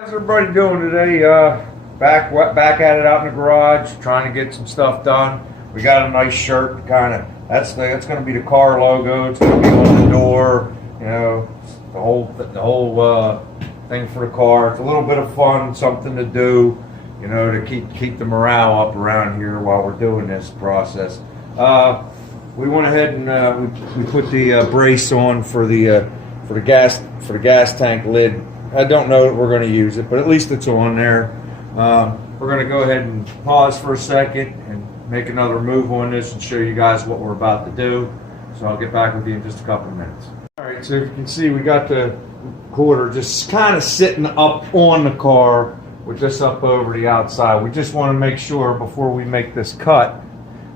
How's everybody doing today? Back at it out in the garage, trying to get some stuff done. We got a nice shirt, that's going to be the car logo. It's going to be on the door. You know, the whole thing for the car. It's a little bit of fun, something to do. You know, to keep the morale up around here while we're doing this process. We went ahead and we put the brace on for the gas tank lid. I don't know that we're going to use it, but at least it's on there. We're going to go ahead and pause for a second and make another move on this and show you guys what we're about to do. So I'll get back with you in just a couple of minutes. All right, so if you can see, we got the quarter just kind of sitting up on the car with this up over the outside. We just want to make sure before we make this cut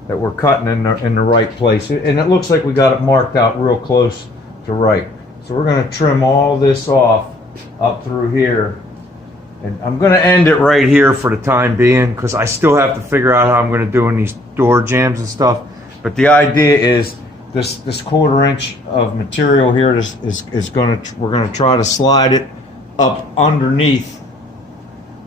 that we're cutting in the right place. And it looks like we got it marked out real close to right. So we're going to trim all this off up through here, and I'm going to end it right here for the time being because I still have to figure out how I'm going to do in these door jambs and stuff. But the idea is this 1/4 inch of material here we're going to try to slide it up underneath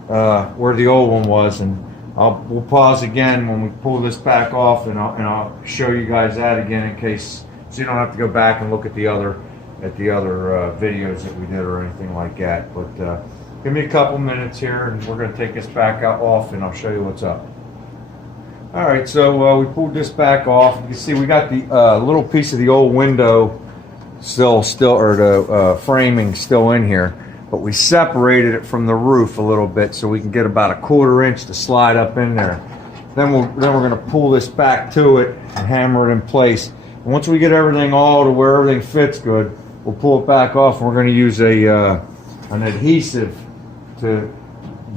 where the old one was, and we'll pause again when we pull this back off, and I'll show you guys that again in case, so you don't have to go back and look at the other videos that we did or anything like that. But give me a couple minutes here and we're going to take this back off and I'll show you what's up. Alright, so we pulled this back off. You can see we got the little piece of the old window still or the framing still in here, but we separated it from the roof a little bit so we can get about a 1/4 inch to slide up in there. Then we're going to pull this back to it and hammer it in place. And once we get everything all to where everything fits good, we'll pull it back off, and we're going to use an adhesive to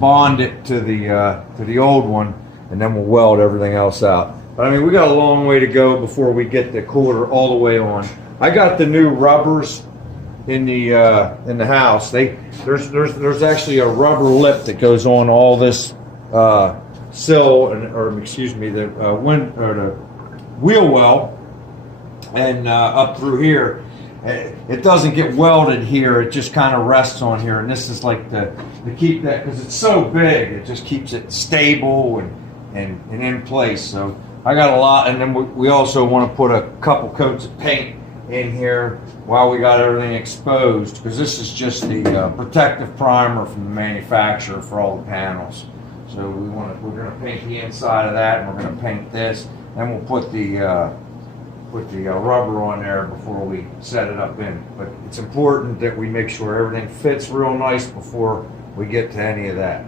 bond it to the old one, and then we'll weld everything else out. But I mean, we got a long way to go before we get the quarter all the way on. I got the new rubbers in the house. There's actually a rubber lip that goes on all this sill, the wheel well, and up through here. It doesn't get welded here, it just kind of rests on here, and this is like to keep that, because it's so big, it just keeps it stable and in place. So I got a lot, and then we also want to put a couple coats of paint in here while we got everything exposed, because this is just the protective primer from the manufacturer for all the panels. So we're going to paint the inside of that, and we're going to paint this, then we'll put the rubber on there before we set it up in. But it's important that we make sure everything fits real nice before we get to any of that.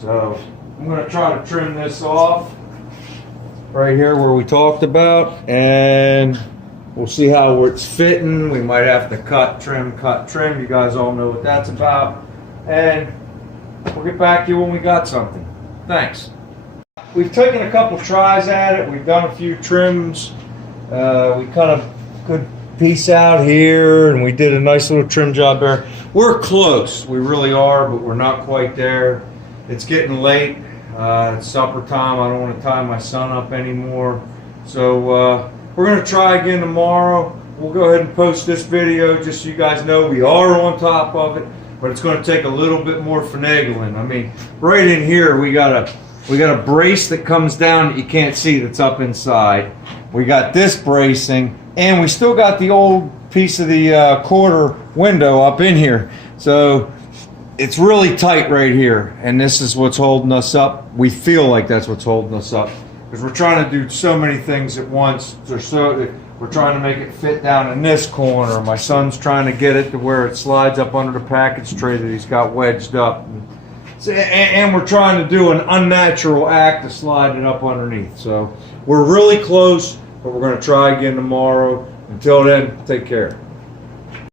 So I'm going to try to trim this off right here where we talked about, and we'll see how it's fitting. We might have to cut, trim. You guys all know what that's about. And we'll get back to you when we got something. Thanks. We've taken a couple tries at it. We've done a few trims. We cut a good piece out here, and we did a nice little trim job there. We're close, we really are, but we're not quite there. It's getting late. It's supper time. I don't want to tie my son up anymore. So we're going to try again tomorrow. We'll go ahead and post this video just so you guys know we are on top of it, but it's going to take a little bit more finagling. I mean, right in here we got a brace that comes down that you can't see that's up inside. We got this bracing, and we still got the old piece of the 1/4 window up in here. So it's really tight right here, and this is what's holding us up. We feel like that's what's holding us up, because we're trying to do so many things at once. We're trying to make it fit down in this corner. My son's trying to get it to where it slides up under the package tray that he's got wedged up. And we're trying to do an unnatural act of sliding it up underneath. So we're really close, but we're going to try again tomorrow. Until then, take care.